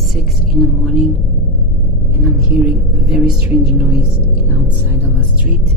6 in the morning, and I'm hearing a very strange noise outside of a street.